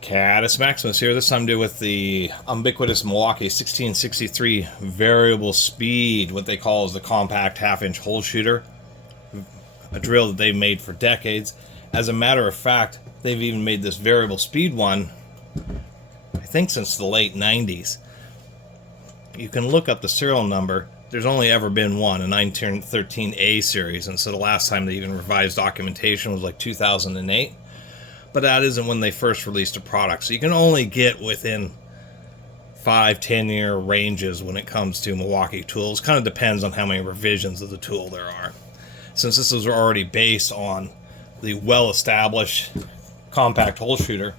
Catus Maximus here, this time to do with the ubiquitous Milwaukee 1663 variable speed, what they call is the compact half-inch hole shooter, a drill that they've made for decades. As a matter of fact, they've even made this variable speed one, I think since the late 90s. You can look up the serial number. There's only ever been one, a 913A series, and so the last time they even revised documentation was like 2008. But that isn't when they first released a product. So you can only get within 5-10 year ranges when it comes to Milwaukee tools. Kind of depends on how many revisions of the tool there are. Since this was already based on the well-established compact hole shooter,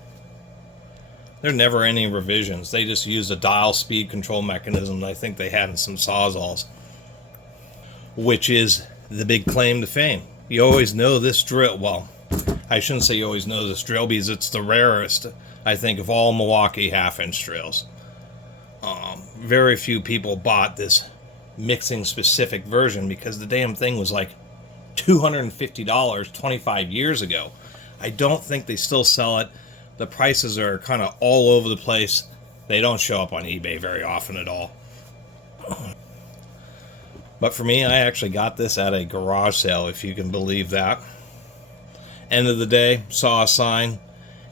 there are never any revisions. They just used a dial speed control mechanism that I think they had in some Sawzalls, which is the big claim to fame. You always know this drill. Well, I shouldn't say you always know this drill because it's the rarest, I think, of all Milwaukee half-inch drills. Very few people bought this mixing-specific version because the damn thing was like $250 25 years ago. I don't think they still sell it. The prices are kind of all over the place. They don't show up on eBay very often at all. But for me, I actually got this at a garage sale, if you can believe that. End of the day, saw a sign,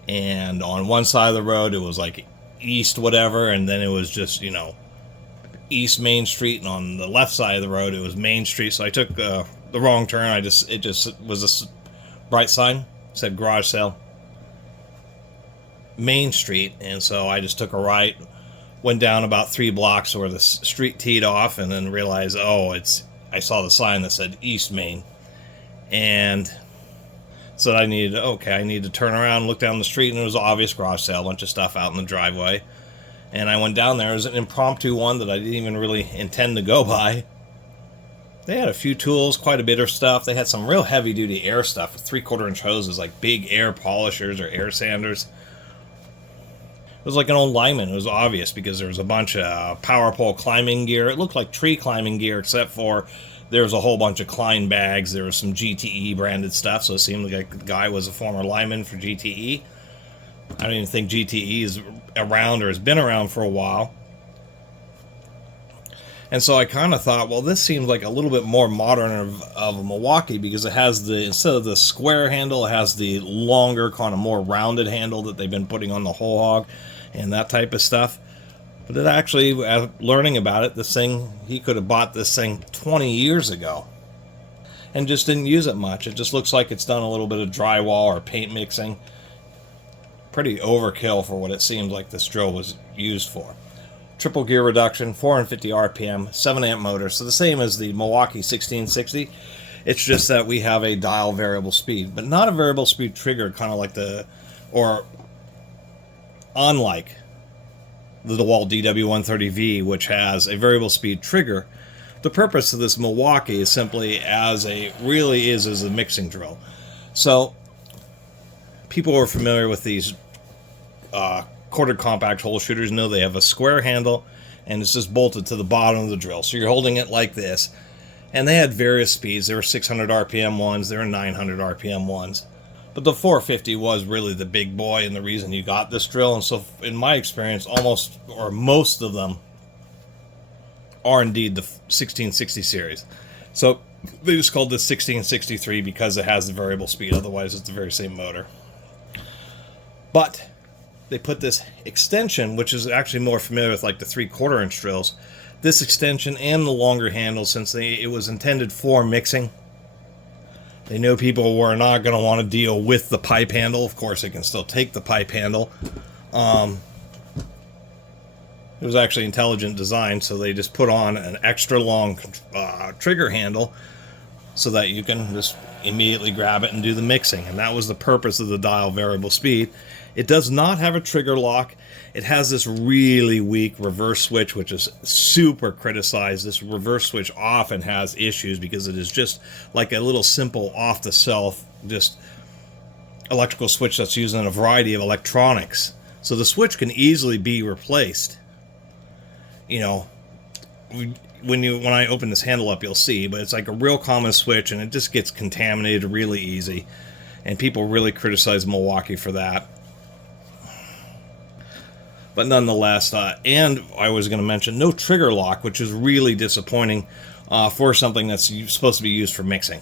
and on one side of the road it was like east whatever, and then it was just, you know, east Main Street, and on the left side of the road it was Main Street. So I took the wrong turn. It just was a bright sign, said garage sale Main Street, and so I just took a right, went down about 3 blocks where the street teed off, and then realized, oh, I saw the sign that said East Main, and so I need to turn around and look down the street, and it was an obvious garage sale, a bunch of stuff out in the driveway. And I went down there. It was an impromptu one that I didn't even really intend to go by. They had a few tools, quite a bit of stuff. They had some real heavy-duty air stuff with 3/4-inch hoses, like big air polishers or air sanders. It was like an old lineman. It was obvious because there was a bunch of power pole climbing gear. It looked like tree climbing gear, except for there was a whole bunch of Klein bags. There was some GTE branded stuff, so it seemed like the guy was a former lineman for GTE. I don't even think GTE is around or has been around for a while. And so I kind of thought, well, this seems like a little bit more modern of a Milwaukee because it has instead of the square handle, it has the longer, kind of more rounded handle that they've been putting on the whole hog and that type of stuff. But it actually, learning about it, he could have bought this thing 20 years ago and just didn't use it much. It just looks like it's done a little bit of drywall or paint mixing. Pretty overkill for what it seems like this drill was used for. Triple gear reduction, 450 RPM, 7 amp motor, so the same as the Milwaukee 1660. It's just that we have a dial variable speed, but not a variable speed trigger, kind of like unlike the DeWalt DW130V, which has a variable speed trigger. The purpose of this Milwaukee is simply as a mixing drill. So people who are familiar with these quartered compact hole shooters know they have a square handle and it's just bolted to the bottom of the drill. So you're holding it like this. And they had various speeds. There were 600 RPM ones, there were 900 RPM ones. But the 450 was really the big boy and the reason you got this drill. And so in my experience, almost or most of them are indeed the 1660 series. So they just called this 1663 because it has the variable speed. Otherwise, it's the very same motor. But they put this extension, which is actually more familiar with like the 3/4-inch drills. This extension and the longer handle, since it was intended for mixing. They know people were not going to want to deal with the pipe handle. Of course, they can still take the pipe handle. It was actually intelligent design, so they just put on an extra long trigger handle so that you can just immediately grab it and do the mixing. And that was the purpose of the dial variable speed. It does not have a trigger lock. It has this really weak reverse switch, which is super criticized. This reverse switch often has issues because it is just like a little simple off-the-shelf just electrical switch that's used in a variety of electronics. So the switch can easily be replaced. You know, when I open this handle up, you'll see, but it's like a real common switch, and it just gets contaminated really easy. And people really criticize Milwaukee for that. But nonetheless, and I was going to mention no trigger lock, which is really disappointing for something that's supposed to be used for mixing.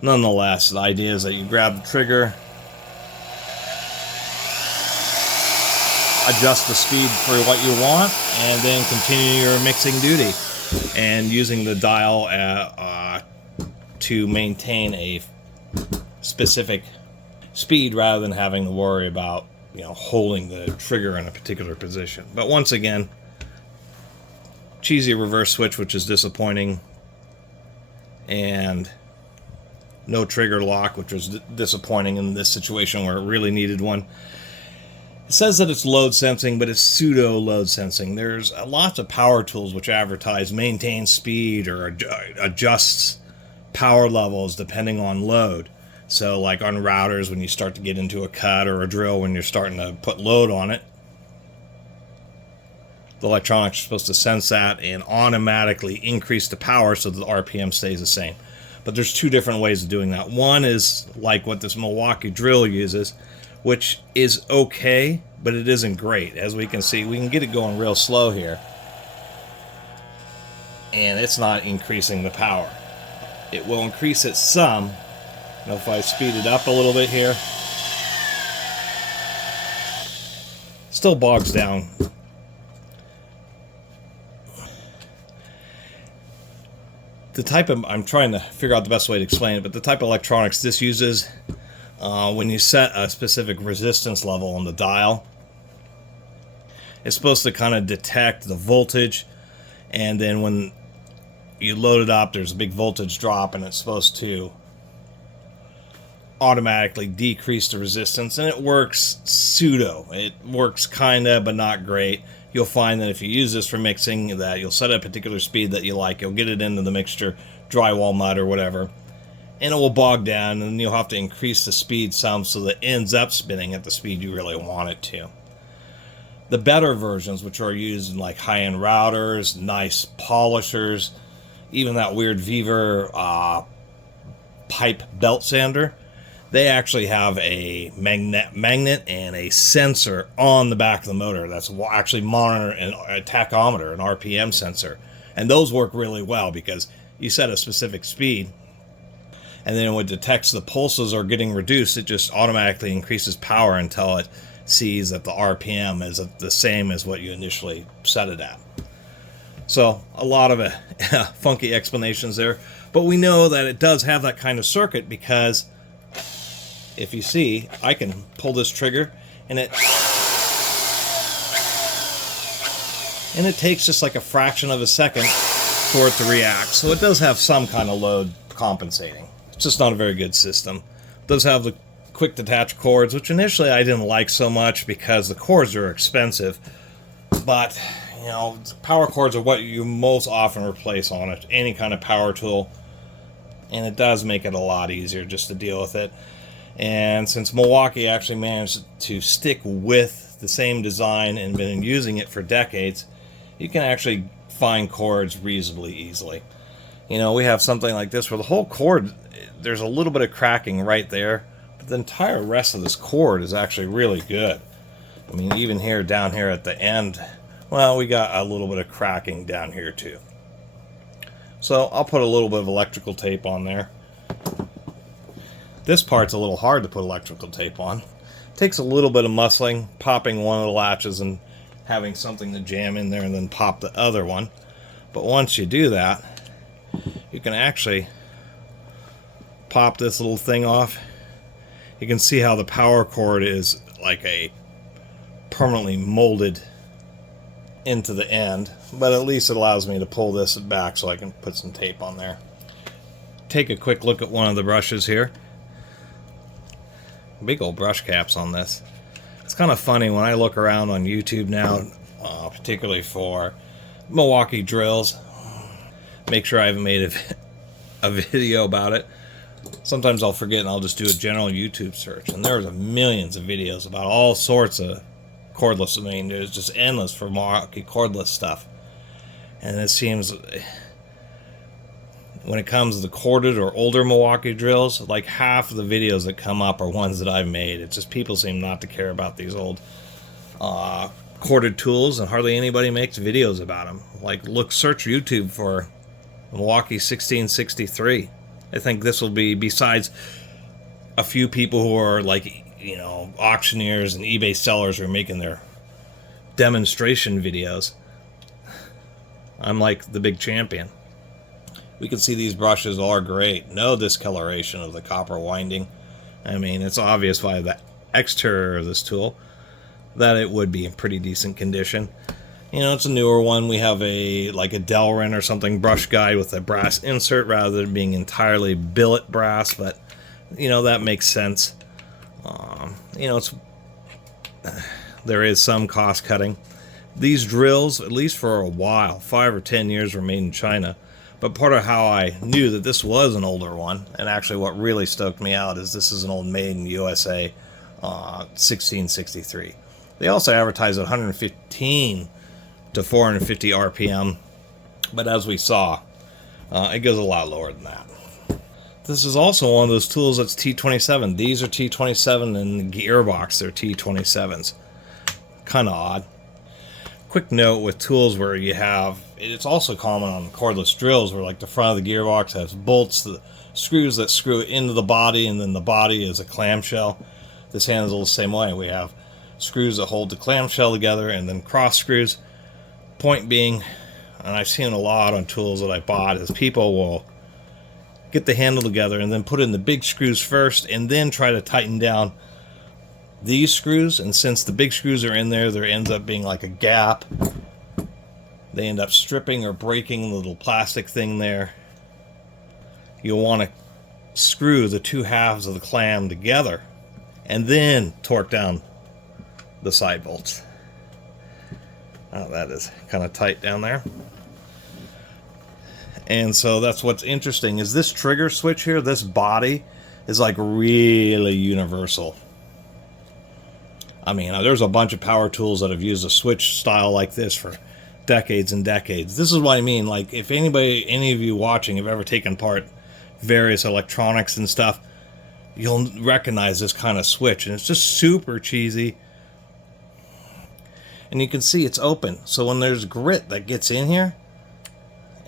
Nonetheless, the idea is that you grab the trigger, adjust the speed for what you want, and then continue your mixing duty. And using the dial to maintain a specific speed rather than having to worry about, you know, holding the trigger in a particular position. But once again, cheesy reverse switch, which is disappointing, and no trigger lock, which was disappointing in this situation where it really needed one. It says that it's load sensing, but it's pseudo load sensing. There's lots of power tools which advertise maintain speed or adjusts power levels depending on load. So like on routers, when you start to get into a cut, or a drill when you're starting to put load on it, the electronics are supposed to sense that and automatically increase the power so that the RPM stays the same. But there's two different ways of doing that. One is like what this Milwaukee drill uses, which is okay, but it isn't great. As we can see, we can get it going real slow here, and it's not increasing the power. It will increase it some. Now if I speed it up a little bit here, still bogs down. The type of, I'm trying to figure out the best way to explain it, but the type of electronics this uses, when you set a specific resistance level on the dial, it's supposed to kind of detect the voltage, and then when you load it up, there's a big voltage drop, and it's supposed to automatically decrease the resistance. And it works pseudo. It works kinda, but not great. You'll find that if you use this for mixing, that you'll set a particular speed that you like, you'll get it into the mixture, drywall mud or whatever, and it will bog down, and you'll have to increase the speed some so that it ends up spinning at the speed you really want it to. The better versions, which are used in like high-end routers, nice polishers, even that weird Viver pipe belt sander, they actually have a magnet and a sensor on the back of the motor that's actually monitoring a tachometer, an RPM sensor. And those work really well because you set a specific speed, and then when it detects the pulses are getting reduced, it just automatically increases power until it sees that the RPM is the same as what you initially set it at. So a lot of funky explanations there, but we know that it does have that kind of circuit because if you see, I can pull this trigger and it takes just like a fraction of a second for it to react. So it does have some kind of load compensating. It's just not a very good system. It does have the quick detach cords, which initially I didn't like so much because the cords are expensive, but you know, power cords are what you most often replace on any kind of power tool, and it does make it a lot easier just to deal with it. And since Milwaukee actually managed to stick with the same design and been using it for decades, you can actually find cords reasonably easily. You know, we have something like this where the whole cord, there's a little bit of cracking right there, but the entire rest of this cord is actually really good. I mean, even here, down here at the end, well, we got a little bit of cracking down here too. So I'll put a little bit of electrical tape on there. This part's a little hard to put electrical tape on. It takes a little bit of muscling, popping one of the latches and having something to jam in there and then pop the other one. But once you do that, you can actually pop this little thing off. You can see how the power cord is like a permanently molded into the end, but at least it allows me to pull this back so I can put some tape on there. Take a quick look at one of the brushes here. Big old brush caps on this. It's kind of funny when I look around on YouTube now, particularly for Milwaukee drills. Make sure I haven't made a video about it. Sometimes I'll forget and I'll just do a general YouTube search, and there's millions of videos about all sorts of cordless. I mean, there's just endless for Milwaukee cordless stuff. And it seems when it comes to the corded or older Milwaukee drills, like half of the videos that come up are ones that I've made. It's just people seem not to care about these old corded tools, and hardly anybody makes videos about them. Like, search YouTube for Milwaukee 1663. I think this will be, besides a few people who are like, you know, auctioneers and eBay sellers who are making their demonstration videos, I'm like the big champion. We can see these brushes are great. No discoloration of the copper winding. I mean, it's obvious by the exterior of this tool that it would be in pretty decent condition. You know, it's a newer one. We have a Delrin or something brush guide with a brass insert rather than being entirely billet brass, but you know, that makes sense. You know, there is some cost cutting. These drills, at least for a while, 5 or 10 years, were made in China. But part of how I knew that this was an older one, and actually what really stoked me out, is this is an old made in USA 1663. They also advertise at 115 to 450 RPM, but as we saw, it goes a lot lower than that. This is also one of those tools that's T27. These are T27 and the Gearbox, they're T27s. Kind of odd. Quick note with tools where you have, it's also common on cordless drills where like the front of the gearbox has bolts, the screws that screw into the body, and then the body is a clamshell. This handles the same way. We have screws that hold the clamshell together and then cross screws. Point being, and I've seen a lot on tools that I bought, is people will get the handle together and then put in the big screws first and then try to tighten down these screws, and since the big screws are in there, there ends up being like a gap. They end up stripping or breaking the little plastic thing there. You'll want to screw the two halves of the clam together and then torque down the side bolts. Oh, that is kind of tight down there. And so that's what's interesting, is this trigger switch here, this body, is like really universal. I mean, there's a bunch of power tools that have used a switch style like this for decades and decades. This is what I mean. Like, if any of you watching have ever taken apart various electronics and stuff, you'll recognize this kind of switch. And it's just super cheesy. And you can see it's open. So when there's grit that gets in here,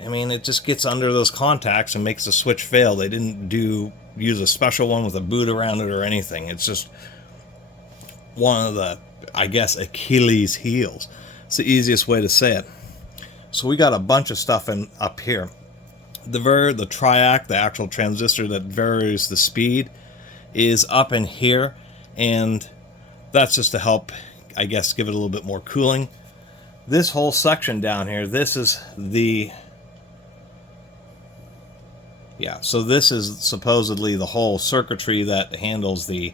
I mean, it just gets under those contacts and makes the switch fail. They didn't use a special one with a boot around it or anything. It's just one of the, I guess, Achilles heels. It's the easiest way to say it. So we got a bunch of stuff up here. The triac, the actual transistor that varies the speed, is up in here, and that's just to help, I guess, give it a little bit more cooling. This whole section down here, this is so this is supposedly the whole circuitry that handles the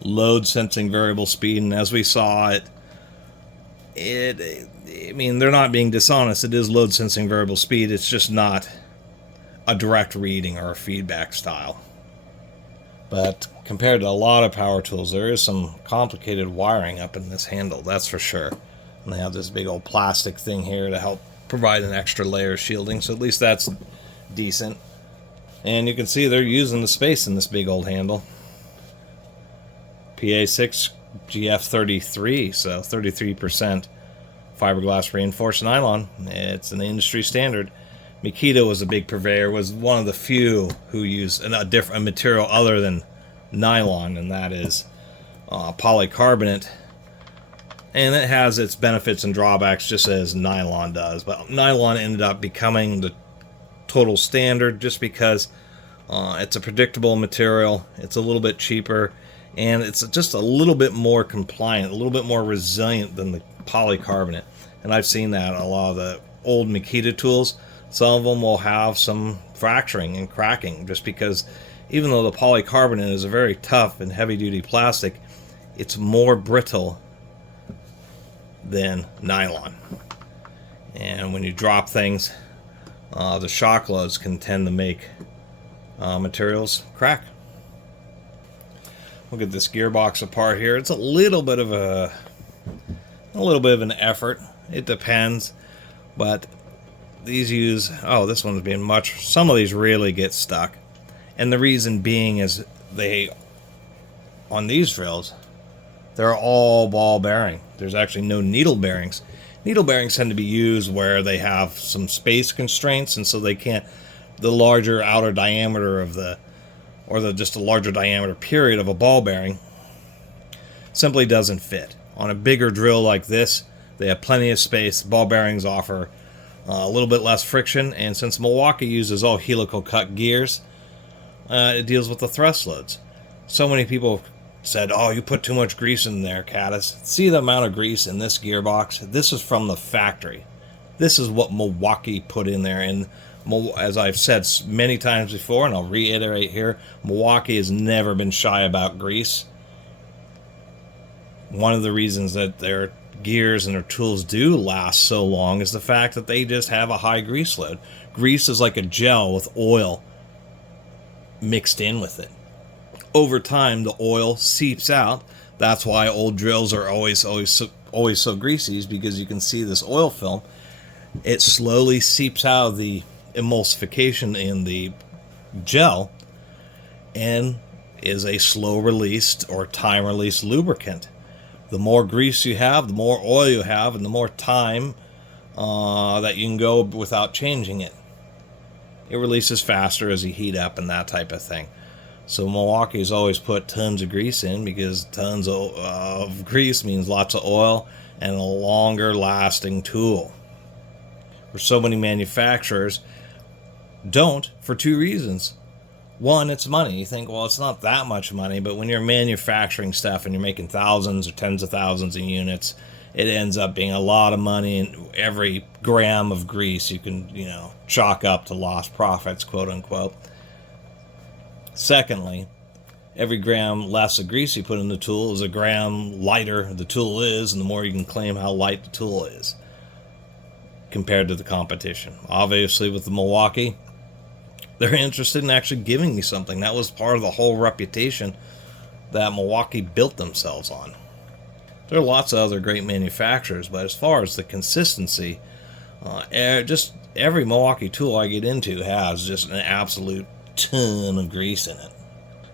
load sensing variable speed, and as we saw I mean, they're not being dishonest. It is load sensing variable speed. It's just not a direct reading or a feedback style. But compared to a lot of power tools, there is some complicated wiring up in this handle, that's for sure. And they have this big old plastic thing here to help provide an extra layer of shielding, so at least that's decent. And you can see they're using the space in this big old handle. PA6 GF33, so 33% fiberglass reinforced nylon. It's an industry standard. Makita was a big purveyor, was one of the few who used a material other than nylon, and that is polycarbonate. And it has its benefits and drawbacks just as nylon does, but nylon ended up becoming the total standard just because it's a predictable material, it's a little bit cheaper, and it's just a little bit more compliant, a little bit more resilient than the polycarbonate. And I've seen that in a lot of the old Makita tools. Some of them will have some fracturing and cracking just because even though the polycarbonate is a very tough and heavy-duty plastic, it's more brittle than nylon. And when you drop things, the shock loads can tend to make materials crack. We'll get this gearbox apart here. It's a little bit of an effort. It depends, but these use, this one's being some of these really get stuck. And the reason being is on these drills, They're all ball bearing. There's actually no needle bearings. Needle bearings tend to be used where they have some space constraints, and so they can't, the larger outer diameter of the, or the just a larger diameter period of a ball bearing simply doesn't fit. On a bigger drill like this, they have plenty of space. Ball bearings offer a little bit less friction, and since Milwaukee uses all helical cut gears, it deals with the thrust loads. So many people said, oh, you put too much grease in there, Catus. See the amount of grease in this gearbox? This is from the factory. This is what Milwaukee put in there. And as I've said many times before, and I'll reiterate here, Milwaukee has never been shy about grease. One of the reasons that their gears and their tools do last so long is the fact that they just have a high grease load. Grease is like a gel with oil mixed in with it. Over time, the oil seeps out. That's why old drills are always so greasy, is because you can see this oil film. It slowly seeps out of the emulsification in the gel and is a slow released or time released lubricant. The more grease you have, the more oil you have, and the more time that you can go without changing it. It releases faster as you heat up and that type of thing. So Milwaukee's always put tons of grease in, because tons of grease means lots of oil and a longer lasting tool. For so many manufacturers don't, for two reasons. One, it's money. You think, well, it's not that much money, but when you're manufacturing stuff and you're making thousands or tens of thousands of units, it ends up being a lot of money, and every gram of grease you can, chalk up to lost profits, quote unquote. Secondly, every gram less of grease you put in the tool is a gram lighter the tool is, and the more you can claim how light the tool is compared to the competition. Obviously, with the Milwaukee, they're interested in actually giving me something. That was part of the whole reputation that Milwaukee built themselves on. There are lots of other great manufacturers, but as far as the consistency, just every Milwaukee tool I get into has just an absolute ton of grease in it.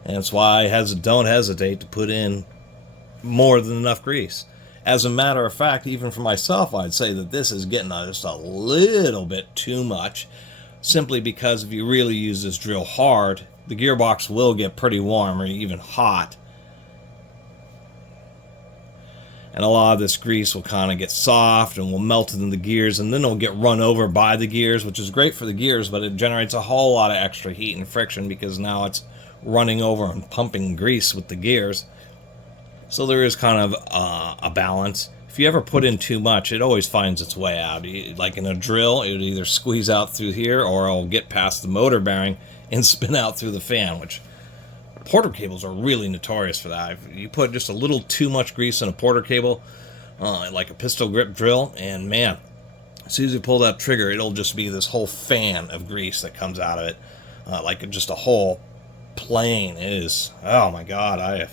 And that's why I don't hesitate to put in more than enough grease. As a matter of fact, even for myself, I'd say that this is getting just a little bit too much, simply because if you really use this drill hard, the gearbox will get pretty warm or even hot. And a lot of this grease will kind of get soft and will melt in the gears, and then it'll get run over by the gears, which is great for the gears, but it generates a whole lot of extra heat and friction because now it's running over and pumping grease with the gears. So there is kind of a balance. If you ever put in too much, it always finds its way out. Like in a drill, it would either squeeze out through here or it'll get past the motor bearing and spin out through the fan, which porter cables are really notorious for that. If you put just a little too much grease in a porter cable, like a pistol grip drill, and man, as soon as you pull that trigger, it'll just be this whole fan of grease that comes out of it, like just a whole plane. It is, oh my God,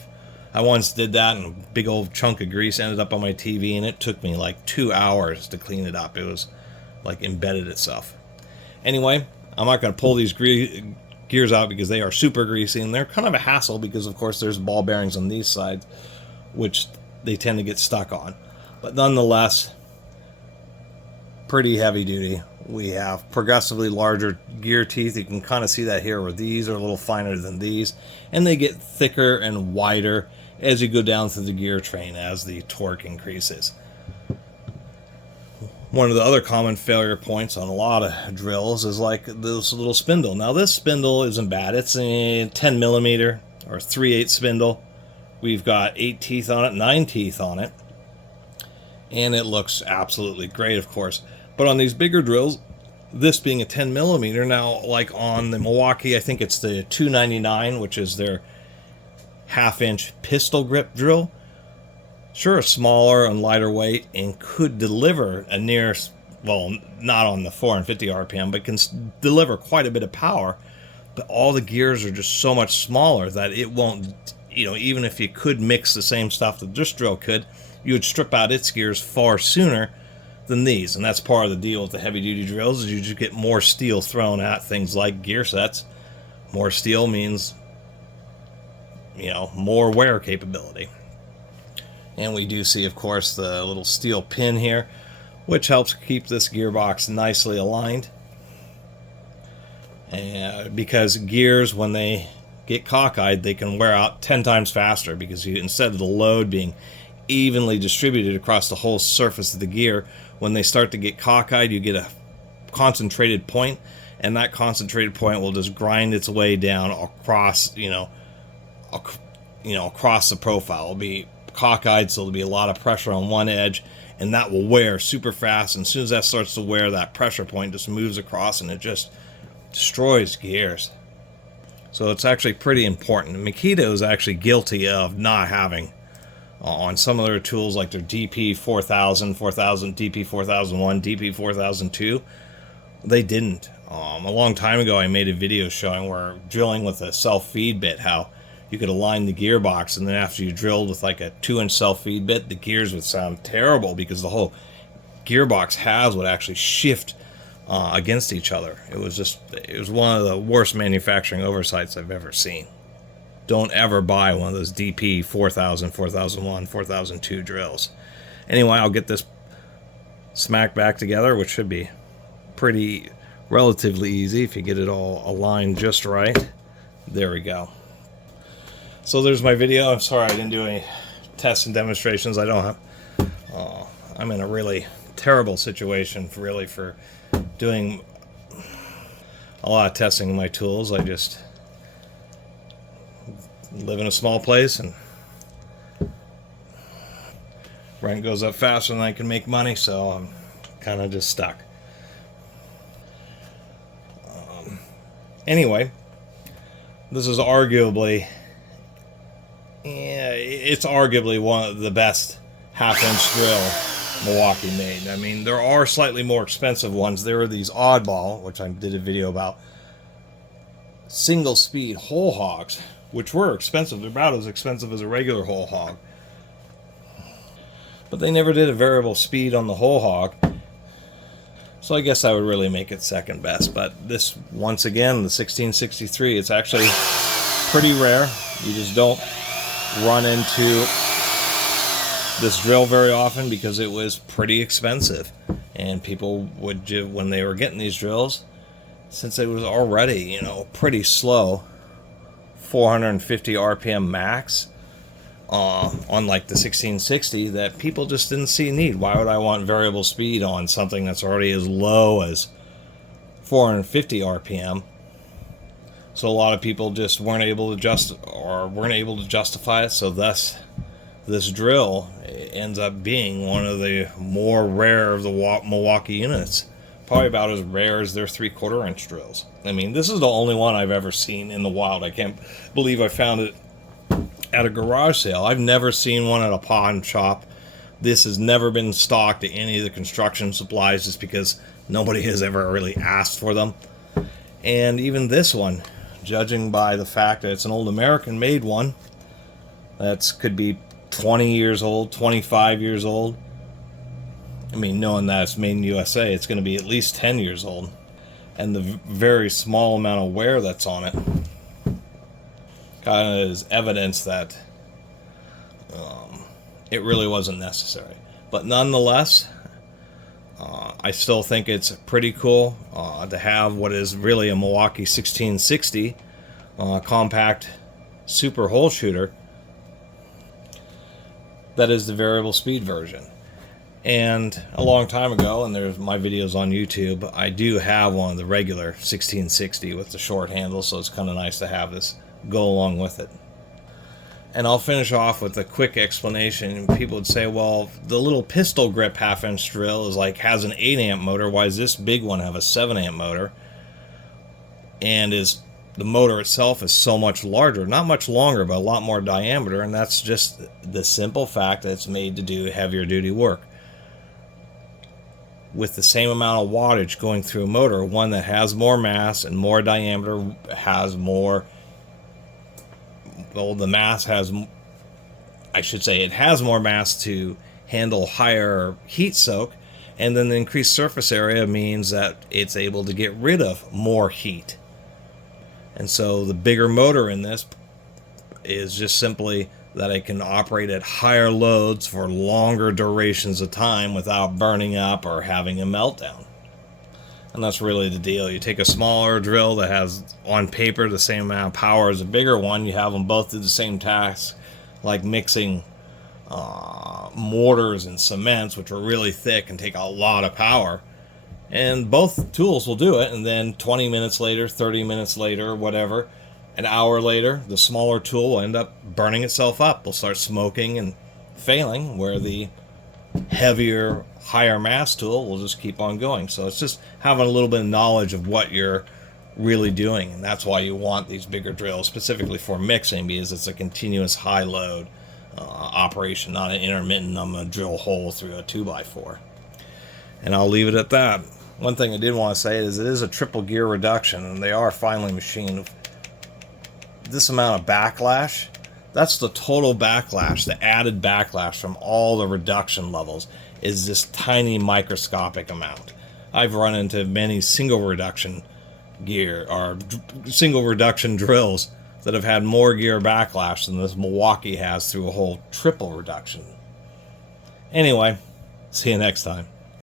I once did that, and a big old chunk of grease ended up on my TV, and it took me like 2 hours to clean it up. It was like embedded itself. Anyway, I'm not going to pull these gears out because they are super greasy, and they're kind of a hassle because, of course, there's ball bearings on these sides, which they tend to get stuck on. But nonetheless, pretty heavy duty. We have progressively larger gear teeth. You can kind of see that here, where these are a little finer than these, and they get thicker and wider as you go down through the gear train as the torque increases. One of the other common failure points on a lot of drills is like this little spindle. Now this spindle isn't bad. It's a 10 millimeter or 3/8 spindle. We've got 8 teeth on it, 9 teeth on it, and it looks absolutely great, of course. But on these bigger drills, this being a 10 millimeter, now like on the Milwaukee, I think it's the 299, which is their half-inch pistol grip drill. Sure, smaller and lighter weight, and could deliver a near, well, not on the 450 RPM, but can deliver quite a bit of power. But all the gears are just so much smaller that it won't, even if you could mix the same stuff that this drill could, you would strip out its gears far sooner than these. And that's part of the deal with the heavy-duty drills, is you just get more steel thrown at things like gear sets. More steel means, more wear capability. And we do see, of course, the little steel pin here, which helps keep this gearbox nicely aligned. And because gears, when they get cockeyed, they can wear out 10 times faster, because instead of the load being evenly distributed across the whole surface of the gear, when they start to get cockeyed, you get a concentrated point, and that concentrated point will just grind its way down across, across the profile. It'll be cockeyed, so there'll be a lot of pressure on one edge, and that will wear super fast. And as soon as that starts to wear, that pressure point just moves across, and it just destroys gears. So it's actually pretty important. Makita is actually guilty of not having on some of their tools, like their DP 4000, DP 4001, DP 4002. They didn't. A long time ago, I made a video showing where drilling with a self-feed bit, how you could align the gearbox, and then after you drilled with like a 2-inch self-feed bit, the gears would sound terrible because the whole gearbox halves would actually shift against each other. It was one of the worst manufacturing oversights I've ever seen. Don't ever buy one of those DP 4000, 4001, 4002 drills. Anyway, I'll get this smack back together, which should be pretty relatively easy if you get it all aligned just right. There we go. So there's my video. I'm sorry I didn't do any tests and demonstrations. I don't have. I'm in a really terrible situation for doing a lot of testing of my tools. I just live in a small place, and rent goes up faster than I can make money, so I'm kind of just stuck. Anyway, this is arguably, it's arguably one of the best half-inch drill Milwaukee made. I mean, there are slightly more expensive ones. There are these oddball, which I did a video about, single-speed whole hogs, which were expensive. They're about as expensive as a regular whole hog. But they never did a variable speed on the whole hog. So I guess I would really make it second best. But this, once again, the 1663, it's actually pretty rare. You just don't run into this drill very often because it was pretty expensive. And people would, when they were getting these drills, since it was already, pretty slow, 450 RPM max, on like the 1660, that people just didn't see a need. Why would I want variable speed on something that's already as low as 450 RPM? So a lot of people just weren't able to justify it. So thus, this drill ends up being one of the more rare of the Milwaukee units. Probably about as rare as their 3/4 inch drills. I mean, this is the only one I've ever seen in the wild. I can't believe I found it at a garage sale. I've never seen one at a pawn shop. This has never been stocked at any of the construction supplies, just because nobody has ever really asked for them. And even this one, judging by the fact that it's an old American made one, that could be 20 years old, 25 years old. I mean, knowing that it's made in USA, it's going to be at least 10 years old. And the very small amount of wear that's on it kind of is evidence that it really wasn't necessary. But nonetheless, I still think it's pretty cool to have what is really a Milwaukee 1660 compact super hole shooter that is the variable speed version. And a long time ago, and there's my videos on YouTube, I do have one of the regular 1660 with the short handle, so it's kind of nice to have this go along with it. And I'll finish off with a quick explanation. People would say, well, the little pistol grip half-inch drill has an 8-amp motor. Why does this big one have a 7-amp motor? And the motor itself is so much larger, not much longer, but a lot more diameter, and that's just the simple fact that it's made to do heavier duty work. With the same amount of wattage going through a motor, one that has more mass and more diameter has more, well, the mass has, I should say, it has more mass to handle higher heat soak, and then the increased surface area means that it's able to get rid of more heat. And so the bigger motor in this is just simply that it can operate at higher loads for longer durations of time without burning up or having a meltdown. And that's really the deal. You take a smaller drill that has, on paper, the same amount of power as a bigger one. You have them both do the same task, like mixing mortars and cements, which are really thick and take a lot of power. And both tools will do it, and then 20 minutes later, 30 minutes later, whatever, an hour later, the smaller tool will end up burning itself up. Will start smoking and failing, where the heavier, higher mass tool will just keep on going. So it's just having a little bit of knowledge of what you're really doing, and that's why you want these bigger drills, specifically for mixing, because it's a continuous high load operation, not an intermittent, I'm going to drill a hole through a 2x4. And I'll leave it at that. One thing I did want to say is it is a triple gear reduction, and they are finely machined. This amount of backlash, that's the total backlash, the added backlash from all the reduction levels, is this tiny microscopic amount. I've run into many single reduction gear or single reduction drills that have had more gear backlash than this Milwaukee has through a whole triple reduction. Anyway, see you next time.